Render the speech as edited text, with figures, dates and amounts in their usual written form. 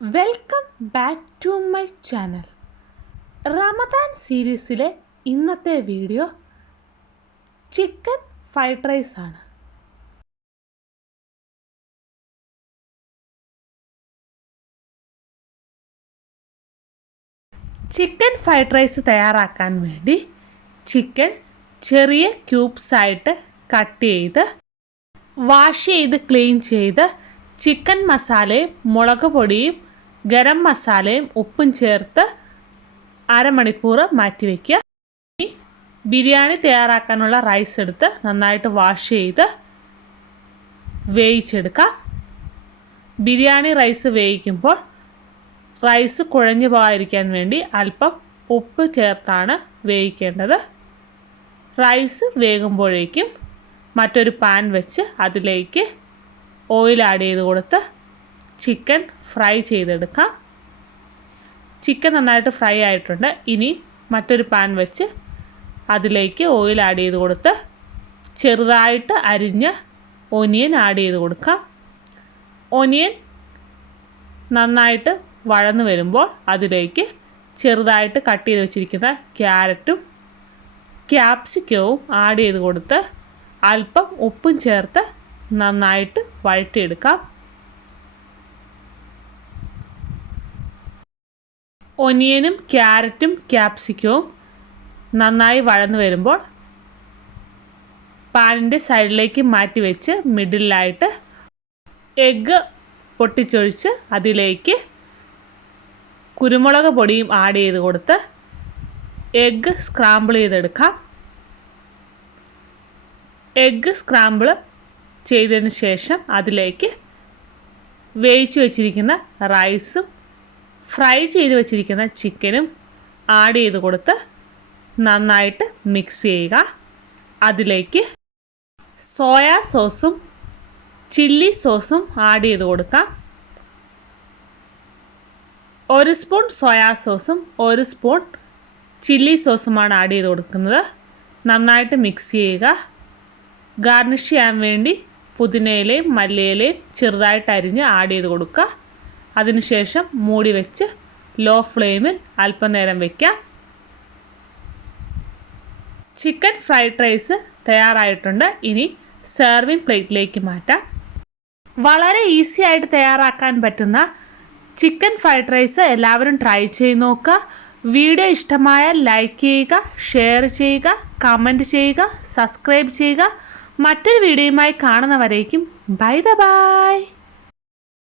Welcome back to my channel. Ramadan സീരീസിലെ ഇന്നത്തെ video chicken fried rice ആണ്. ചിക്കൻ ഫ്രൈഡ് റൈസ് തയ്യാറാക്കാൻ വേണ്ടി ചിക്കൻ ചെറിയ ക്യൂബ്സായിട്ട് കട്ട് ചെയ്ത് വാഷ് ചെയ്ത് ക്ലീൻ ചെയ്ത് ചിക്കൻ മസാലയും മുളക് പൊടിയും ഗരം മസാലയും ഉപ്പും ചേർത്ത് അരമണിക്കൂർ മാറ്റി വയ്ക്കുക. ബിരിയാണി തയ്യാറാക്കാനുള്ള റൈസ് എടുത്ത് നന്നായിട്ട് വാഷ് ചെയ്ത് വേവിച്ചെടുക്കാം. ബിരിയാണി റൈസ് വേവിക്കുമ്പോൾ റൈസ് കുഴഞ്ഞു പോകാതിരിക്കാൻ വേണ്ടി അല്പം ഉപ്പ് ചേർത്താണ് വേവിക്കേണ്ടത്. റൈസ് വേകുമ്പോഴേക്കും മറ്റൊരു പാൻ വെച്ച് അതിലേക്ക് ഓയിൽ ആഡ് ചെയ്ത് കൊടുത്ത് ചിക്കൻ ഫ്രൈ ചെയ്തെടുക്കാം. ചിക്കൻ നന്നായിട്ട് ഫ്രൈ ആയിട്ടുണ്ട്. ഇനി മറ്റൊരു പാൻ വെച്ച് അതിലേക്ക് ഓയിൽ ആഡ് ചെയ്ത് കൊടുത്ത് ചെറുതായിട്ട് അരിഞ്ഞ ഒനിയൻ ആഡ് ചെയ്ത് കൊടുക്കാം. ഒനിയൻ നന്നായിട്ട് വഴന്നു വരുമ്പോൾ അതിലേക്ക് ചെറുതായിട്ട് കട്ട് ചെയ്ത് വെച്ചിരിക്കുന്ന ക്യാരറ്റും ക്യാപ്സിക്കവും ആഡ് ചെയ്ത് കൊടുത്ത് അല്പം ഉപ്പും ചേർത്ത് നന്നായിട്ട് വഴറ്റിയെടുക്കാം. ഒനിയനും ക്യാരറ്റും ക്യാപ്സിക്കവും നന്നായി വഴന്നു വരുമ്പോൾ പാനിൻ്റെ സൈഡിലേക്ക് മാറ്റി വെച്ച് മിഡിലായിട്ട് എഗ്ഗ് പൊട്ടിച്ചൊഴിച്ച് അതിലേക്ക് കുരുമുളക് പൊടിയും ആഡ് ചെയ്ത് കൊടുത്ത് എഗ്ഗ് സ്ക്രാമ്പിൾ ചെയ്തെടുക്കാം. എഗ്ഗ് സ്ക്രാമ്പിൾ ചെയ്തതിന് ശേഷം അതിലേക്ക് വേവിച്ച് വെച്ചിരിക്കുന്ന റൈസും ഫ്രൈ ചെയ്ത് വെച്ചിരിക്കുന്ന ചിക്കനും ആഡ് ചെയ്ത് കൊടുത്ത് നന്നായിട്ട് മിക്സ് ചെയ്യുക. അതിലേക്ക് സോയാ സോസും ചില്ലി സോസും ആഡ് ചെയ്ത് കൊടുക്കാം. 1 സ്പൂൺ സോയാ സോസും 1 സ്പൂൺ ചില്ലി സോസുമാണ് ആഡ് ചെയ്ത് കൊടുക്കുന്നത്. നന്നായിട്ട് മിക്സ് ചെയ്യുക. ഗാർണിഷ് ചെയ്യാൻ വേണ്ടി പുതിനയിലയും മല്ലിയിലയും ചെറുതായിട്ട് അരിഞ്ഞ് ആഡ് ചെയ്ത് കൊടുക്കുക. അതിനുശേഷം മൂടി വെച്ച് ലോ ഫ്ലെയിമിൽ അല്പനേരം വയ്ക്കാം. ചിക്കൻ ഫ്രൈഡ് റൈസ് തയ്യാറായിട്ടുണ്ട്. ഇനി സെർവിങ് പ്ലേറ്റിലേക്ക് മാറ്റാം. വളരെ ഈസി ആയിട്ട് തയ്യാറാക്കാൻ പറ്റുന്ന ചിക്കൻ ഫ്രൈഡ് റൈസ് എല്ലാവരും ട്രൈ ചെയ്ത് നോക്കുക. വീഡിയോ ഇഷ്ടമായാൽ ലൈക്ക് ചെയ്യുക, ഷെയർ ചെയ്യുക, കമൻറ്റ് ചെയ്യുക, സബ്സ്ക്രൈബ് ചെയ്യുക. മറ്റൊരു വീഡിയോയുമായി കാണുന്നവരേക്കും ബൈ.